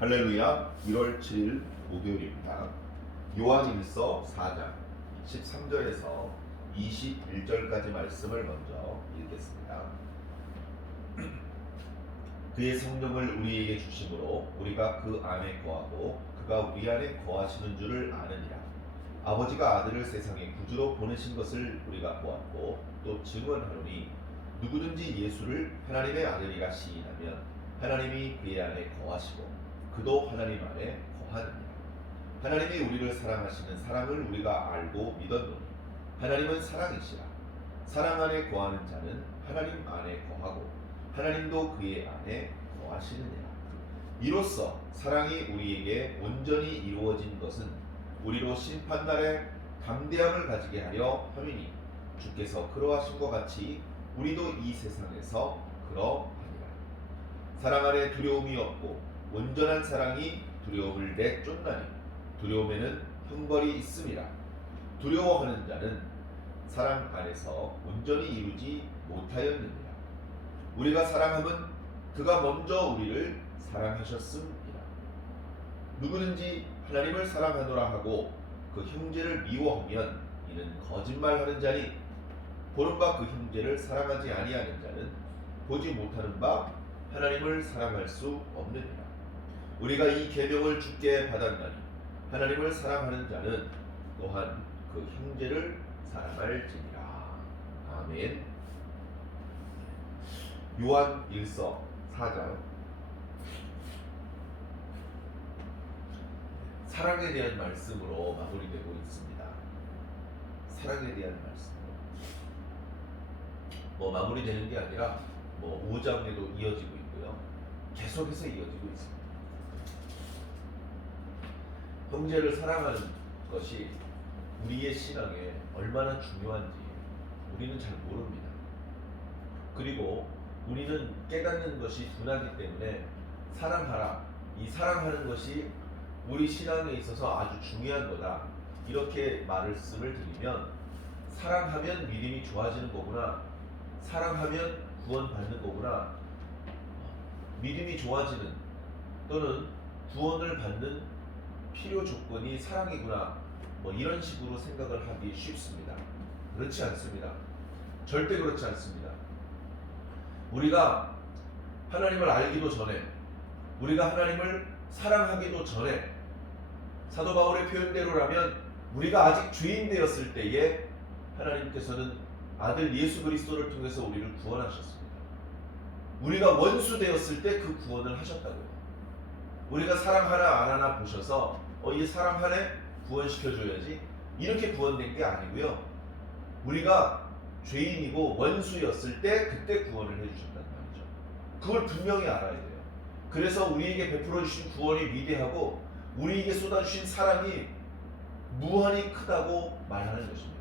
할렐루야 1월 7일 목요일입니다. 요한일서 4장 13절에서 21절까지 말씀을 먼저 읽겠습니다. 그의 성령을 우리에게 주심으로 우리가 그 안에 거하고 그가 우리 안에 거하시는 줄을 아느니라. 아버지가 아들을 세상에 구주로 보내신 것을 우리가 보았고 또 증언하노니 누구든지 예수를 하나님의 아들이라 시인하면 하나님이 그의 안에 거하시고 그도 하나님 안에 거하느니라. 하나님이 우리를 사랑하시는 사랑을 우리가 알고 믿었노니 하나님은 사랑이시라. 사랑 안에 거하는 자는 하나님 안에 거하고 하나님도 그의 안에 거하시느니라. 이로써 사랑이 우리에게 온전히 이루어진 것은 우리로 심판날에 담대함을 가지게 하려 함이니 주께서 그러하신 것 같이 우리도 이 세상에서 그러하니라. 사랑 안에 두려움이 없고 온전한 사랑이 두려움을 내쫓나니 두려움에는 형벌이 있음이라. 두려워하는 자는 사랑 안에서 온전히 이루지 못하였느니라. 우리가 사랑함은 그가 먼저 우리를 사랑하셨음이라. 누구든지 하나님을 사랑하노라 하고 그 형제를 미워하면 이는 거짓말하는 자니 보는 바 그 형제를 사랑하지 아니하는 자는 보지 못하는 바 하나님을 사랑할 수 없느니라. 우리가 이 계명을 주께 받았나니 하나님을 사랑하는 자는 또한 그 형제를 사랑할지니라. 아멘. 요한 1서 4장 사랑에 대한 말씀으로 마무리되고 있습니다. 사랑에 대한 말씀으로 뭐 마무리되는 게 아니라 뭐 5장에도 이어지고 있고요. 계속해서 이어지고 있습니다. 형제를 사랑하는 것이 우리의 신앙에 얼마나 중요한지 우리는 잘 모릅니다. 그리고 우리는 깨닫는 것이 둔하기 때문에 사랑하라. 이 사랑하는 것이 우리 신앙에 있어서 아주 중요한 거다. 이렇게 말씀을 드리면 사랑하면 믿음이 좋아지는 거구나. 사랑하면 구원받는 거구나. 믿음이 좋아지는 또는 구원을 받는 필요 조건이 사랑이구나. 뭐 이런 식으로 생각을 하기 쉽습니다. 그렇지 않습니다. 절대 그렇지 않습니다. 우리가 하나님을 알기도 전에 우리가 하나님을 사랑하기도 전에 사도 바울의 표현대로라면 우리가 아직 죄인 되었을 때에 하나님께서는 아들 예수 그리스도를 통해서 우리를 구원하셨습니다. 우리가 원수 되었을 때 그 구원을 하셨다고요. 우리가 사랑하나 안 하나 보셔서 어, 이 사랑하네 구원시켜줘야지 이렇게 구원된 게 아니고요. 우리가 죄인이고 원수였을 때 그때 구원을 해주셨단 말이죠. 그걸 분명히 알아야 돼요. 그래서 우리에게 베풀어 주신 구원이 위대하고 우리에게 쏟아주신 사랑이 무한히 크다고 말하는 것입니다.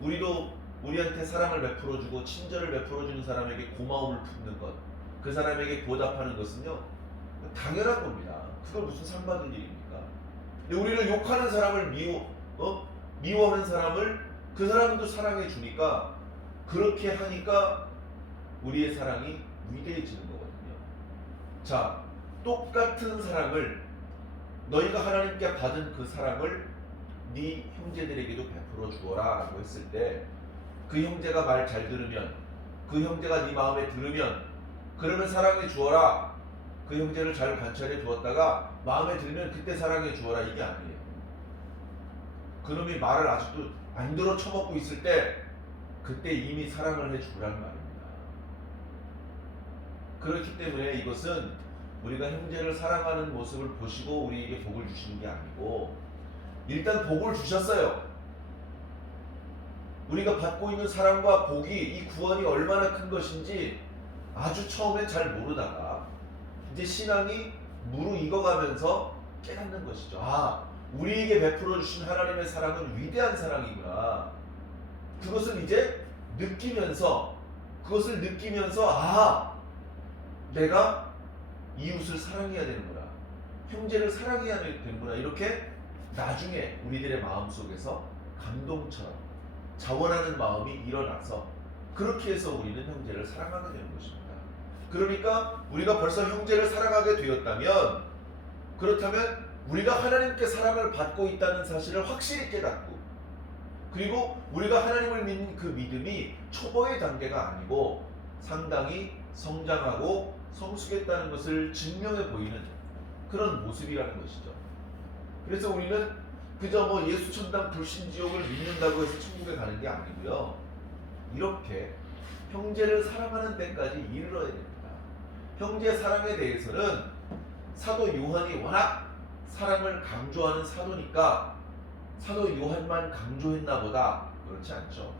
우리도 우리한테 사랑을 베풀어 주고 친절을 베풀어 주는 사람에게 고마움을 품는 것, 그 사람에게 보답하는 것은요 당연한 겁니다. 그걸 무슨 상받을 일입니까? 근데 우리를 욕하는 사람을 미워, 어? 미워하는 사람을 그 사람도 사랑해 주니까 그렇게 하니까 우리의 사랑이 위대해지는 거거든요. 자, 똑같은 사랑을 너희가 하나님께 받은 그 사랑을 네 형제들에게도 베풀어 주어라라고 했을 때 그 형제가 말 잘 들으면 그 형제가 네 마음에 들으면 그러면 사랑해 주어라 그 형제를 잘 관찰해 두었다가 마음에 들면 그때 사랑해 주어라 이게 아니에요. 그놈이 말을 아직도 안 들어 처먹고 있을 때 그때 이미 사랑을 해 주라는 말입니다. 그렇기 때문에 이것은 우리가 형제를 사랑하는 모습을 보시고 우리에게 복을 주시는 게 아니고 일단 복을 주셨어요. 우리가 받고 있는 사랑과 복이 이 구원이 얼마나 큰 것인지 아주 처음엔 잘 모르다가 이제 신앙이 무르익어가면서 깨닫는 것이죠. 아, 우리에게 베풀어 주신 하나님의 사랑은 위대한 사랑이구나. 그것을 이제 느끼면서 그것을 느끼면서 아, 내가 이웃을 사랑해야 되는구나. 형제를 사랑해야 되는구나. 이렇게 나중에 우리들의 마음 속에서 감동처럼 자원하는 마음이 일어나서 그렇게 해서 우리는 형제를 사랑하게 되는 것입니다. 그러니까 우리가 벌써 형제를 사랑하게 되었다면 그렇다면 우리가 하나님께 사랑을 받고 있다는 사실을 확실히 깨닫고 그리고 우리가 하나님을 믿는 그 믿음이 초보의 단계가 아니고 상당히 성장하고 성숙했다는 것을 증명해 보이는 그런 모습이라는 것이죠. 그래서 우리는 그저 뭐 예수 천당 불신 지옥을 믿는다고 해서 천국에 가는 게 아니고요. 이렇게 형제를 사랑하는 데까지 이르러야 됩니다. 형제 사랑에 대해서는 사도 요한이 워낙 사랑을 강조하는 사도니까 사도 요한만 강조했나 보다 그렇지 않죠.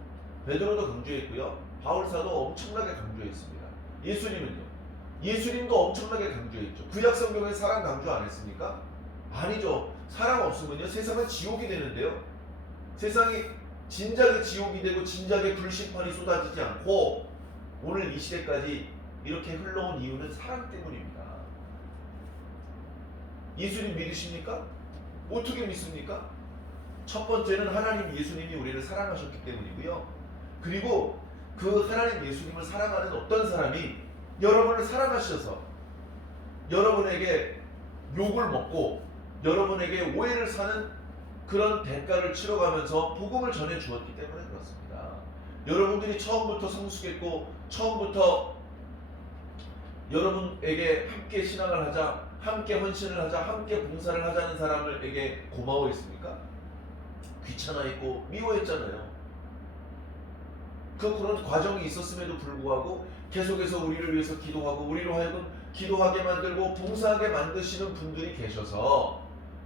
베드로도 강조했고요. 바울 사도 엄청나게 강조했습니다. 예수님은요. 예수님도 엄청나게 강조했죠. 구약 성경에 사랑 강조 안 했습니까? 아니죠. 사랑 없으면요 세상은 지옥이 되는데요. 세상이 진작에 지옥이 되고 진작에 불심판이 쏟아지지 않고 오늘 이 시대까지 이렇게 흘러온 이유는 사랑 때문입니다. 예수님 믿으십니까? 어떻게 믿습니까? 첫 번째는 하나님 예수님이 우리를 사랑하셨기 때문이고요. 그리고 그 하나님 예수님을 사랑하는 어떤 사람이 여러분을 사랑하셔서 여러분에게 욕을 먹고 여러분에게 오해를 사는 그런 대가를 치러가면서 복음을 전해 주었기 때문에 그렇습니다. 여러분들이 처음부터 성숙했고 처음부터 여러분에게 함께 신앙을 하자, 함께 헌신을 하자, 함께 봉사를 하자는 사람들에게 고마워했습니까? 귀찮아했고 미워했잖아요. 그 그런 과정이 있었음에도 불구하고 계속해서 우리를 위해서 기도하고 우리로 하여금 기도하게 만들고 봉사하게 만드시는 분들이 계셔서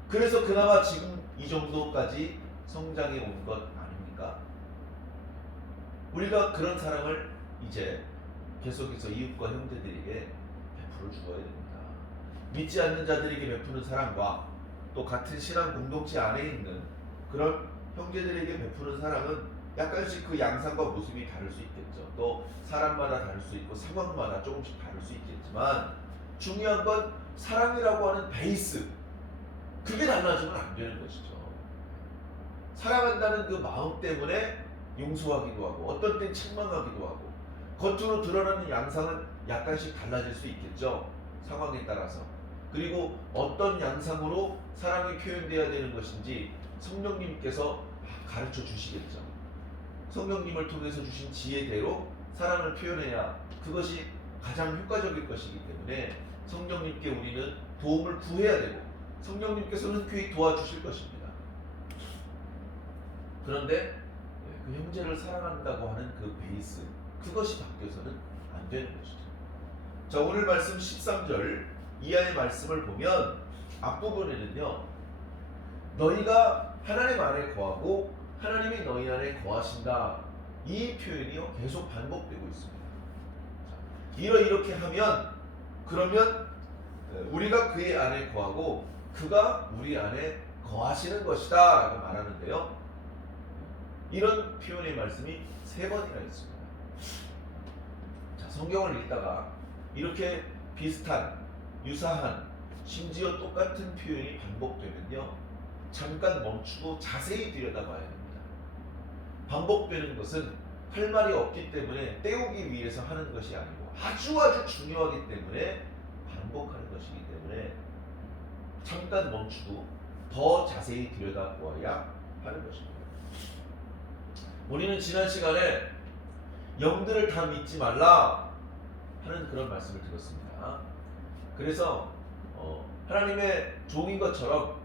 그래서 그나마 지금 이 정도까지 성장해 온 것 아닙니까? 우리가 그런 사랑을 이제 계속해서 이웃과 형제들에게 베풀어 주어야 됩니다. 믿지 않는 자들에게 베푸는 사랑과 또 같은 신앙 공동체 안에 있는 그런 형제들에게 베푸는 사랑은 약간씩 그 양상과 모습이 다를 수 있겠죠. 또 사람마다 다를 수 있고 상황마다 조금씩 다를 수 있겠지만 중요한 건 사랑이라고 하는 베이스 그게 달라지면 안 되는 것이죠. 사랑한다는 그 마음 때문에 용서하기도 하고 어떤 땐 책망하기도 하고 겉으로 드러나는 양상은 약간씩 달라질 수 있겠죠. 상황에 따라서. 그리고 어떤 양상으로 사랑이 표현돼야 되는 것인지 성령님께서 가르쳐 주시겠죠. 성령님을 통해서 주신 지혜대로 사랑을 표현해야 그것이 가장 효과적일 것이기 때문에 성령님께 우리는 도움을 구해야 되고 성령님께서는 흔쾌히 도와주실 것입니다. 그런데 그 형제를 사랑한다고 하는 그 베이스 그것이 바뀌어서는 안 되는 것이죠. 자 오늘 말씀 13절 이하의 말씀을 보면 앞부분에는요 너희가 하나님 안에 거하고 하나님이 너희 안에 거하신다 이 표현이요 계속 반복되고 있습니다. 자, 이러 이렇게 하면 그러면 우리가 그의 안에 거하고 그가 우리 안에 거하시는 것이다 라고 말하는데요. 이런 표현의 말씀이 세 번이나 있습니다. 자, 성경을 읽다가 이렇게 비슷한, 유사한, 심지어 똑같은 표현이 반복되면요. 잠깐 멈추고 자세히 들여다봐야 됩니다. 반복되는 것은 할 말이 없기 때문에 때우기 위해서 하는 것이 아니고 아주 아주 중요하기 때문에 반복하는 것이기 때문에 잠깐 멈추고 더 자세히 들여다보아야 하는 것입니다. 우리는 지난 시간에 영들을 다 믿지 말라 하는 그런 말씀을 들었습니다. 그래서 어, 하나님의 종인 것처럼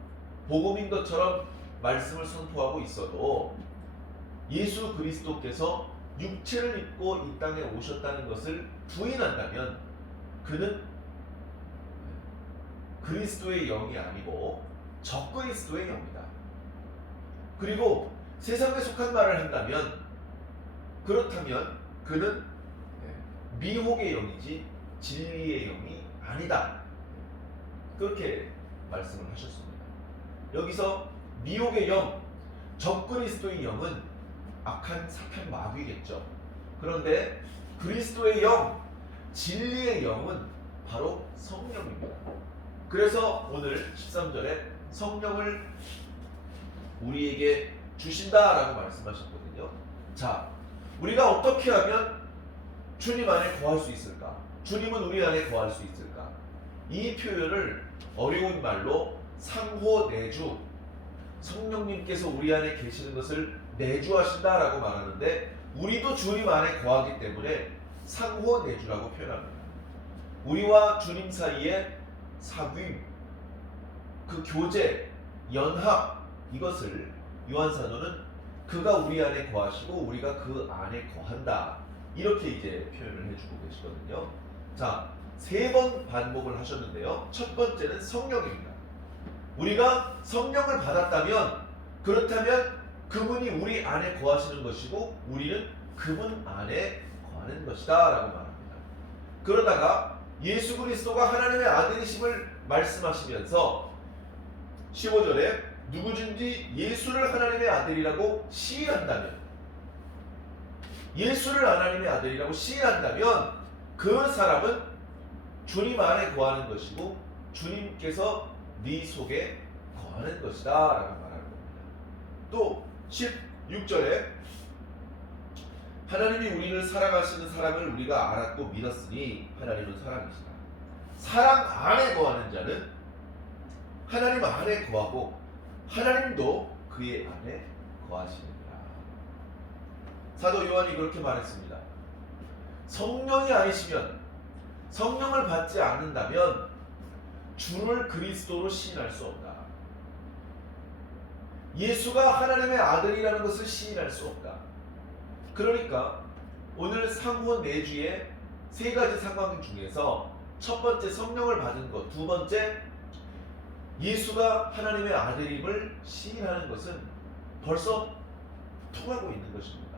복음인 것처럼 말씀을 선포하고 있어도 예수 그리스도께서 육체를 입고 이 땅에 오셨다는 것을 부인한다면 그는 그리스도의 영이 아니고 적그리스도의 영이다. 그리고 세상에 속한 말을 한다면 그렇다면 그는 미혹의 영이지 진리의 영이 아니다. 그렇게 말씀을 하셨습니다. 여기서 미혹의 영, 적그리스도의 영은 악한 사탄 마귀겠죠. 그런데 그리스도의 영, 진리의 영은 바로 성령입니다. 그래서 오늘 13절에 성령을 우리에게 주신다라고 말씀하셨거든요. 자, 우리가 어떻게 하면 주님 안에 거할 수 있을까? 주님은 우리 안에 거할 수 있을까? 이 표현을 어려운 말로 상호 내주 성령님께서 우리 안에 계시는 것을 내주하신다라고 말하는데 우리도 주님 안에 거하기 때문에 상호 내주라고 표현합니다. 우리와 주님 사이에 사귐, 그 교제, 연합 이것을 요한 사도는 그가 우리 안에 거하시고 우리가 그 안에 거한다 이렇게 이제 표현을 해주고 계시거든요. 자, 세 번 반복을 하셨는데요. 첫 번째는 성령입니다. 우리가 성령을 받았다면 그렇다면 그분이 우리 안에 거하시는 것이고 우리는 그분 안에 거하는 것이다 라고 말합니다. 그러다가 예수 그리스도가 하나님의 아들이심을 말씀하시면서 15절에 누구든지 예수를 하나님의 아들이라고 시인한다면 예수를 하나님의 아들이라고 시인한다면 그 사람은 주님 안에 거하는 것이고 주님께서 네 속에 거하는 것이다 라고 말하는 겁니다. 또 16절에 하나님이 우리를 사랑하시는 사랑을 우리가 알았고 믿었으니 하나님은 사랑이시다. 사랑 안에 거하는 자는 하나님 안에 거하고 하나님도 그의 안에 거하시느니라. 사도 요한이 그렇게 말했습니다. 성령이 아니시면 성령을 받지 않는다면 주를 그리스도로 시인할 수 없다. 예수가 하나님의 아들이라는 것을 시인할 수 없다. 그러니까 오늘 상호 내주의 세 가지 상황 중에서 첫 번째 성령을 받은 것, 두 번째 예수가 하나님의 아들임을 시인하는 것은 벌써 통하고 있는 것입니다.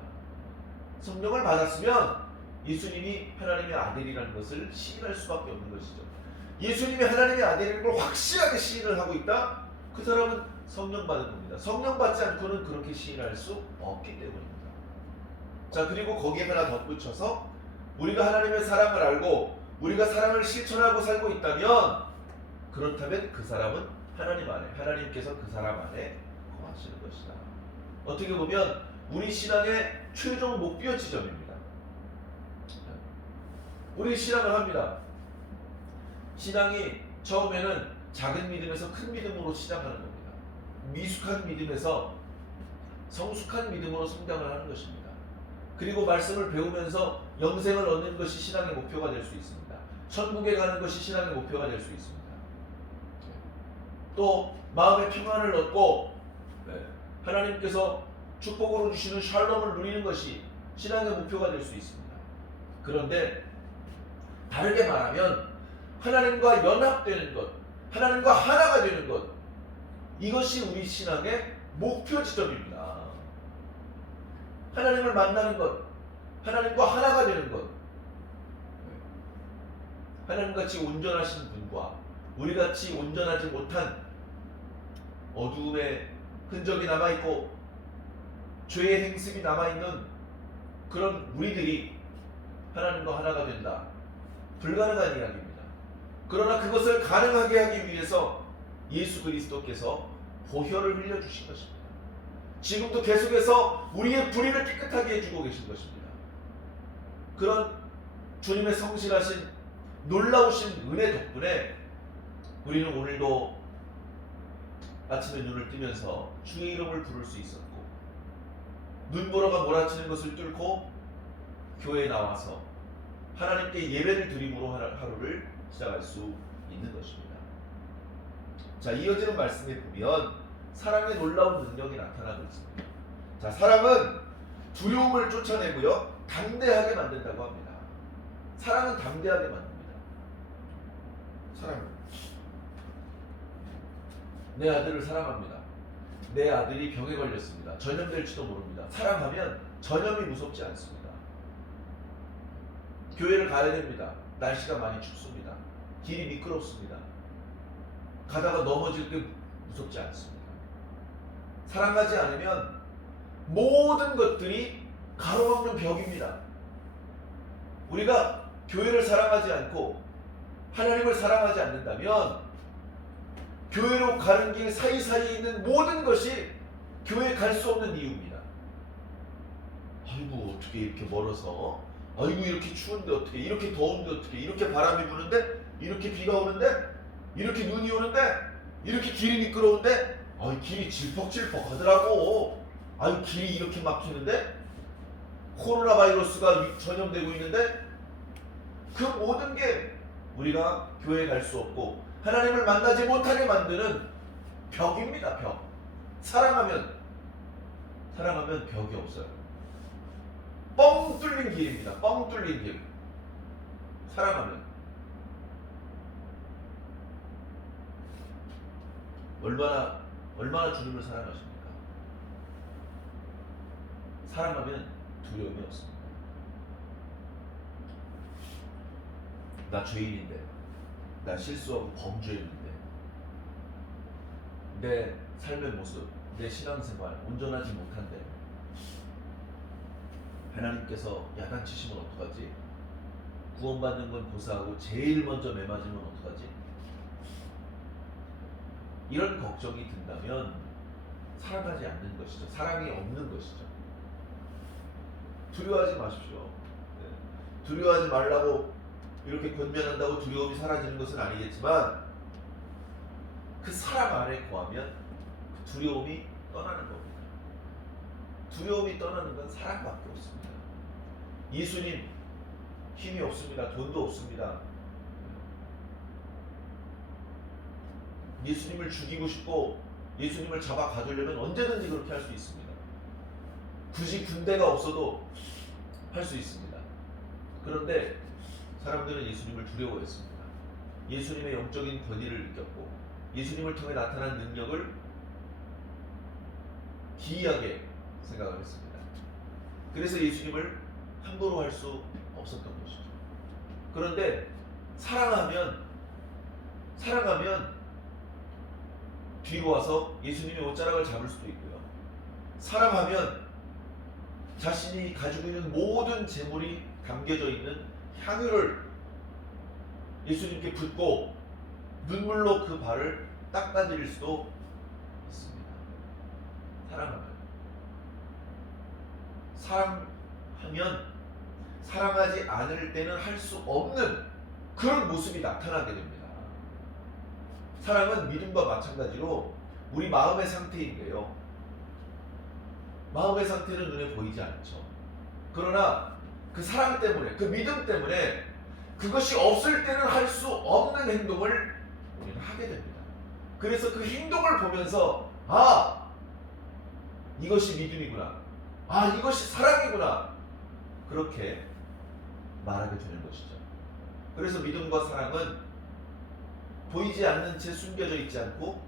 성령을 받았으면 예수님이 하나님의 아들이라는 것을 시인할 수밖에 없는 것이죠. 예수님이 하나님의 아들인 걸 확실하게 시인을 하고 있다? 그 사람은 성령 받은 겁니다. 성령 받지 않고는 그렇게 시인할 수 없기 때문입니다. 자, 그리고 거기에 하나 덧붙여서 우리가 하나님의 사랑을 알고 우리가 사랑을 실천하고 살고 있다면 그렇다면 그 사람은 하나님 안에, 하나님께서 그 사람 안에 거하시는 것이다. 어떻게 보면 우리 신앙의 최종 목표 지점입니다. 우리 신앙을 합니다. 신앙이 처음에는 작은 믿음에서 큰 믿음으로 시작하는 겁니다. 미숙한 믿음에서 성숙한 믿음으로 성장을 하는 것입니다. 그리고 말씀을 배우면서 영생을 얻는 것이 신앙의 목표가 될 수 있습니다. 천국에 가는 것이 신앙의 목표가 될 수 있습니다. 또 마음의 평안을 얻고 네, 하나님께서 축복으로 주시는 샬롬을 누리는 것이 신앙의 목표가 될 수 있습니다. 그런데 다르게 말하면 하나님과 연합되는 것, 하나님과 하나가 되는 것, 이것이 우리 신앙의 목표 지점입니다. 하나님을 만나는 것, 하나님과 하나가 되는 것, 하나님같이 온전하신 분과 우리같이 온전하지 못한 어두움의 흔적이 남아있고 죄의 행습이 남아있는 그런 우리들이 하나님과 하나가 된다. 불가능한 이야기입니다. 그러나 그것을 가능하게 하기 위해서 예수 그리스도께서 보혈을 흘려주신 것입니다. 지금도 계속해서 우리의 불의를 깨끗하게 해주고 계신 것입니다. 그런 주님의 성실하신 놀라우신 은혜 덕분에 우리는 오늘도 아침에 눈을 뜨면서 주의 이름을 부를 수 있었고 눈보라가 몰아치는 것을 뚫고 교회에 나와서 하나님께 예배를 드림으로 하루를 시작할 수 있는 것입니다. 자, 이어지는 말씀에 보면 사랑의 놀라운 능력이 나타나고 있습니다. 자, 사랑은 두려움을 쫓아내고요, 담대하게 만든다고 합니다. 사랑은 담대하게 만듭니다. 사랑은 내 아들을 사랑합니다. 내 아들이 병에 걸렸습니다. 전염될지도 모릅니다. 사랑하면 전염이 무섭지 않습니다. 교회를 가야 됩니다. 날씨가 많이 춥습니다. 길이 미끄럽습니다. 가다가 넘어질 게 무섭지 않습니다. 사랑하지 않으면 모든 것들이 가로막는 벽입니다. 우리가 교회를 사랑하지 않고 하나님을 사랑하지 않는다면 교회로 가는 길 사이사이에 있는 모든 것이 교회에 갈수 없는 이유입니다. 아이고 어떻게 이렇게 멀어서? 아이고 이렇게 추운데 어떻게 이렇게 더운데 어떻게 이렇게 바람이 부는데? 이렇게 비가 오는데? 이렇게 눈이 오는데? 이렇게 길이 미끄러운데? 아이 길이 질퍽질퍽 하더라고. 아유 길이 이렇게 막히는데? 코로나 바이러스가 위- 전염되고 있는데? 그 모든 게 우리가 교회에 갈수 없고 하나님을 만나지 못하게 만드는 벽입니다 벽. 사랑하면 사랑하면 벽이 없어요. 뻥 뚫린 길입니다 뻥 뚫린 길. 사랑하면. 얼마나 얼마나 주님을 사랑하십니까? 사랑하면 두려움이 없습니다. 나 죄인인데, 나 실수하고 범죄인데, 내 삶의 모습, 내 신앙생활 온전하지 못한데, 하나님께서 야단치시면 어떡하지? 구원받는 건 고사하고 제일 먼저 매맞으면 어떡하지? 이런 걱정이 든다면 사랑하지 않는 것이죠. 사랑이 없는 것이죠. 두려워하지 마십시오. 네. 두려워하지 말라고 이렇게 권면한다고 두려움이 사라지는 것은 아니겠지만 그 사랑 안에 거하면 그 두려움이 떠나는 겁니다. 두려움이 떠나는 건 사랑밖에 없습니다. 예수님 힘이 없습니다. 돈도 없습니다. 예수님을 죽이고 싶고 예수님을 잡아 가두려면 언제든지 그렇게 할 수 있습니다. 굳이 군대가 없어도 할 수 있습니다. 그런데 사람들은 예수님을 두려워했습니다. 예수님의 영적인 권위를 느꼈고 예수님을 통해 나타난 능력을 기이하게 생각을 했습니다. 그래서 예수님을 함부로 할 수 없었던 것이죠. 그런데 사랑하면 사랑하면 뒤로 와서 예수님의 옷자락을 잡을 수도 있고요. 사랑하면 자신이 가지고 있는 모든 재물이 담겨져 있는 향유를 예수님께 붓고 눈물로 그 발을 닦아드릴 수도 있습니다. 사랑하면 사랑하면 사랑하지 않을 때는 할 수 없는 그런 모습이 나타나게 됩니다. 사랑은 믿음과 마찬가지로 우리 마음의 상태인데요. 마음의 상태는 눈에 보이지 않죠. 그러나 그 사랑 때문에, 그 믿음 때문에 그것이 없을 때는 할 수 없는 행동을 우리는 하게 됩니다. 그래서 그 행동을 보면서 아 이것이 믿음이구나. 아 이것이 사랑이구나. 그렇게 말하게 되는 것이죠. 그래서 믿음과 사랑은 보이지 않는 채 숨겨져 있지 않고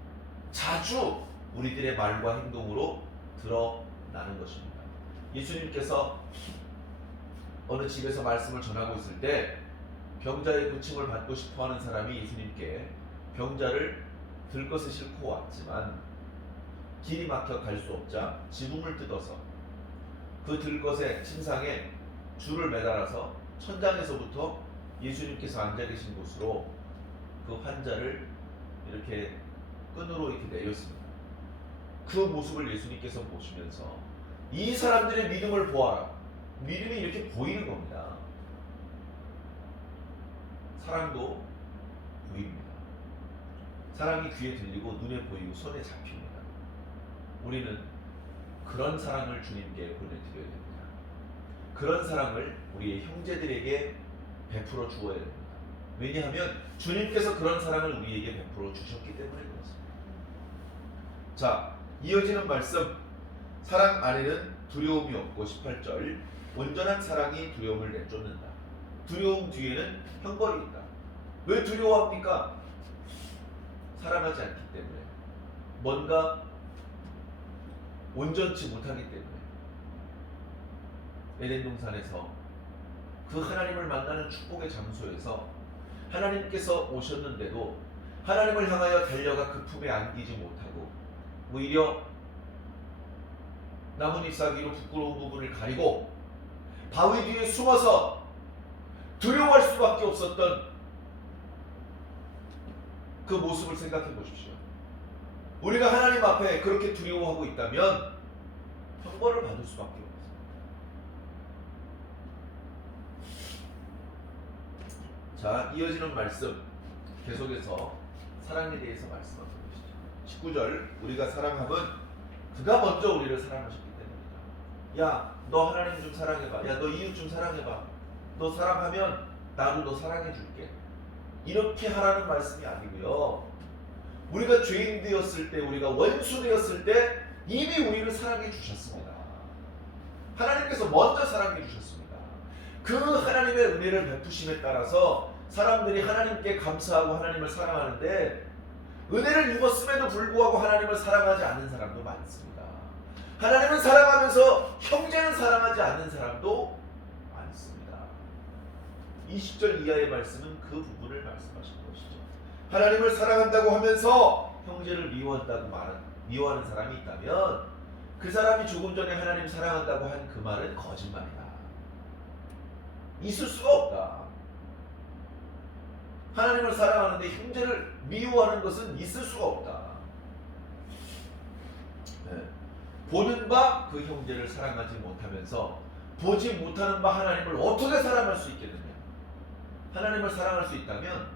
자주 우리들의 말과 행동으로 드러나는 것입니다. 예수님께서 어느 집에서 말씀을 전하고 있을 때 병자의 고침을 받고 싶어 하는 사람이 예수님께 병자를 들것에 싣고 왔지만 길이 막혀 갈 수 없자 지붕을 뜯어서 그 들 것의 침상에 줄을 매달아서 천장에서부터 예수님께서 앉아 계신 곳으로 그 환자를 이렇게 끈으로 이렇게 내렸습니다. 그 모습을 예수님께서 보시면서 이 사람들의 믿음을 보아라. 믿음이 이렇게 보이는 겁니다. 사랑도 보입니다. 사랑이 귀에 들리고 눈에 보이고 손에 잡힙니다. 우리는 그런 사랑을 주님께 보내드려야 됩니다. 그런 사랑을 우리의 형제들에게 베풀어 주어야 됩니다. 왜냐하면 주님께서 그런 사랑을 우리에게 베풀어 주셨기 때문에 그렇습니다. 자, 이어지는 말씀. 사랑 안에는 두려움이 없고 18절. 온전한 사랑이 두려움을 내쫓는다. 두려움 뒤에는 형벌이 있다. 왜 두려워합니까? 사랑하지 않기 때문에. 뭔가 온전치 못하기 때문에. 에덴 동산에서 그 하나님을 만나는 축복의 장소에서 하나님께서 오셨는데도 하나님을 향하여 달려가 그 품에 안기지 못하고 오히려 나뭇잎 사기로 부끄러운 부분을 가리고 바위 뒤에 숨어서 두려워할 수밖에 없었던 그 모습을 생각해 보십시오. 우리가 하나님 앞에 그렇게 두려워하고 있다면 형벌을 받을 수밖에 없습니다. 자, 이어지는 말씀 계속해서 사랑에 대해서 말씀하고 계시죠. 19절 우리가 사랑함은 그가 먼저 우리를 사랑하셨기 때문이다. 야, 너 하나님 좀 사랑해봐. 야, 너 이웃 좀 사랑해봐. 너 사랑하면 나도 너 사랑해줄게. 이렇게 하라는 말씀이 아니고요. 우리가 죄인 되었을 때, 우리가 원수 되었을 때 이미 우리를 사랑해 주셨습니다. 하나님께서 먼저 사랑해 주셨습니다. 그 하나님의 은혜를 베푸심에 따라서 사람들이 하나님께 감사하고 하나님을 사랑하는데 은혜를 입었음에도 불구하고 하나님을 사랑하지 않는 사람도 많습니다. 하나님은 사랑하면서 형제는 사랑하지 않는 사람도 많습니다. 20절 이하의 말씀은 그 부분을 말씀하신 것이죠. 하나님을 사랑한다고 하면서 형제를 미워한다고 말한 미워하는 사람이 있다면 그 사람이 조금 전에 하나님 사랑한다고 한 그 말은 거짓말이다. 있을 수가 없다. 하나님을 사랑하는데 형제를 미워하는 것은 있을 수가 없다. 네. 보는 바 그 형제를 사랑하지 못하면서 보지 못하는 바 하나님을 어떻게 사랑할 수 있겠느냐? 하나님을 사랑할 수 있다면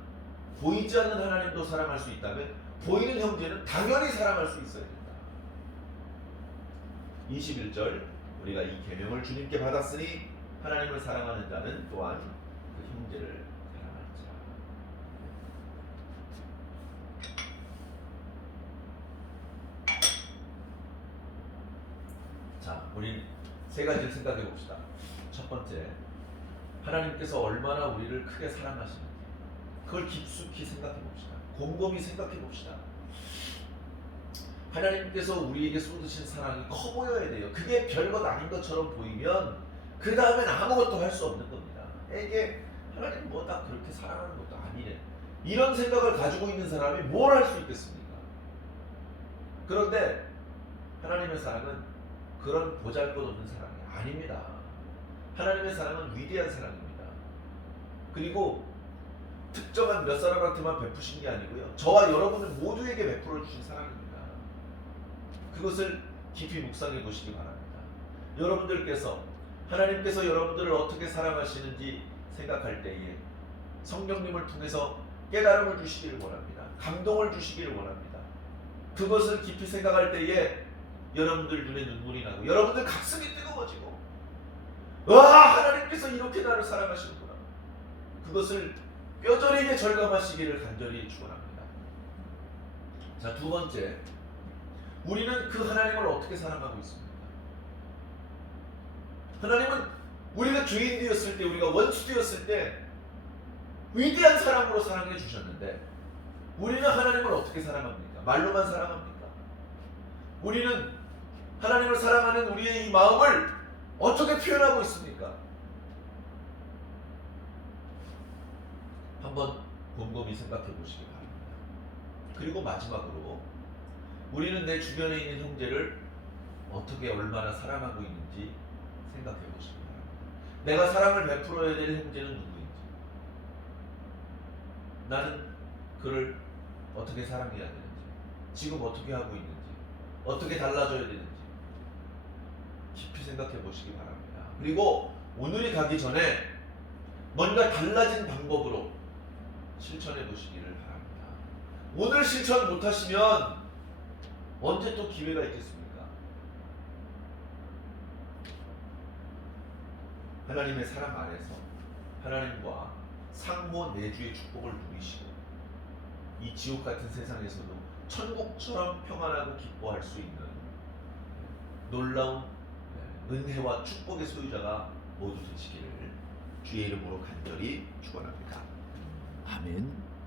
보이지 않는 하나님도 사랑할 수 있다면 보이는 형제는 당연히 사랑할 수 있어야 된다. 21절 우리가 이 계명을 주님께 받았으니 하나님을 사랑하는 자는 또한 그 형제를 사랑할지라. 자, 우리 세 가지를 생각해 봅시다. 첫 번째, 하나님께서 얼마나 우리를 크게 사랑하시는지 그걸 깊숙이 생각해 봅시다. 곰곰이 생각해 봅시다. 하나님께서 우리에게 쏟으신 사랑이 커 보여야 돼요. 그게 별것 아닌 것처럼 보이면 그 다음엔 아무것도 할 수 없는 겁니다. 이게 하나님 뭐 딱 그렇게 사랑하는 것도 아니네. 이런 생각을 가지고 있는 사람이 뭘 할 수 있겠습니까? 그런데 하나님의 사랑은 그런 보잘것없는 사랑이 아닙니다. 하나님의 사랑은 위대한 사랑입니다. 그리고 특정한 몇 사람한테만 베푸신 게 아니고요. 저와 여러분들 모두에게 베풀어 주신 사랑입니다. 그것을 깊이 묵상해 보시기 바랍니다. 여러분들께서 하나님께서 여러분들을 어떻게 사랑하시는지 생각할 때에 성령님을 통해서 깨달음을 주시기를 원합니다. 감동을 주시기를 원합니다. 그것을 깊이 생각할 때에 여러분들 눈에 눈물이 나고 여러분들 가슴이 뜨거워지고 와 하나님께서 이렇게 나를 사랑하시는구나. 그것을 뼈저리게 절감하시기를 간절히 축원합니다. 자, 두 번째. 우리는 그 하나님을 어떻게 사랑하고 있습니까? 하나님은 우리가 죄인 되었을 때, 우리가 원수 되었을 때 위대한 사랑으로 사랑해 주셨는데 우리는 하나님을 어떻게 사랑합니까? 말로만 사랑합니까? 우리는 하나님을 사랑하는 우리의 이 마음을 어떻게 표현하고 있습니까? 한번 곰곰이 생각해 보시기 바랍니다. 그리고 마지막으로 우리는 내 주변에 있는 형제를 어떻게 얼마나 사랑하고 있는지 생각해 보시기 바랍니다. 내가 사랑을 베풀어야 될 형제는 누구인지, 나는 그를 어떻게 사랑해야 되는지, 지금 어떻게 하고 있는지, 어떻게 달라져야 되는지 깊이 생각해 보시기 바랍니다. 그리고 오늘이 가기 전에 뭔가 달라진 방법으로 실천해 보시기를 바랍니다. 오늘 실천 못 하시면 언제 또 기회가 있겠습니까? 하나님의 사랑 안에서 하나님과 상호 내주의 축복을 누리시고 이 지옥 같은 세상에서도 천국처럼 평안하고 기뻐할 수 있는 놀라운 은혜와 축복의 소유자가 모두 되시기를 주의 이름으로 간절히 축원합니다. 아멘.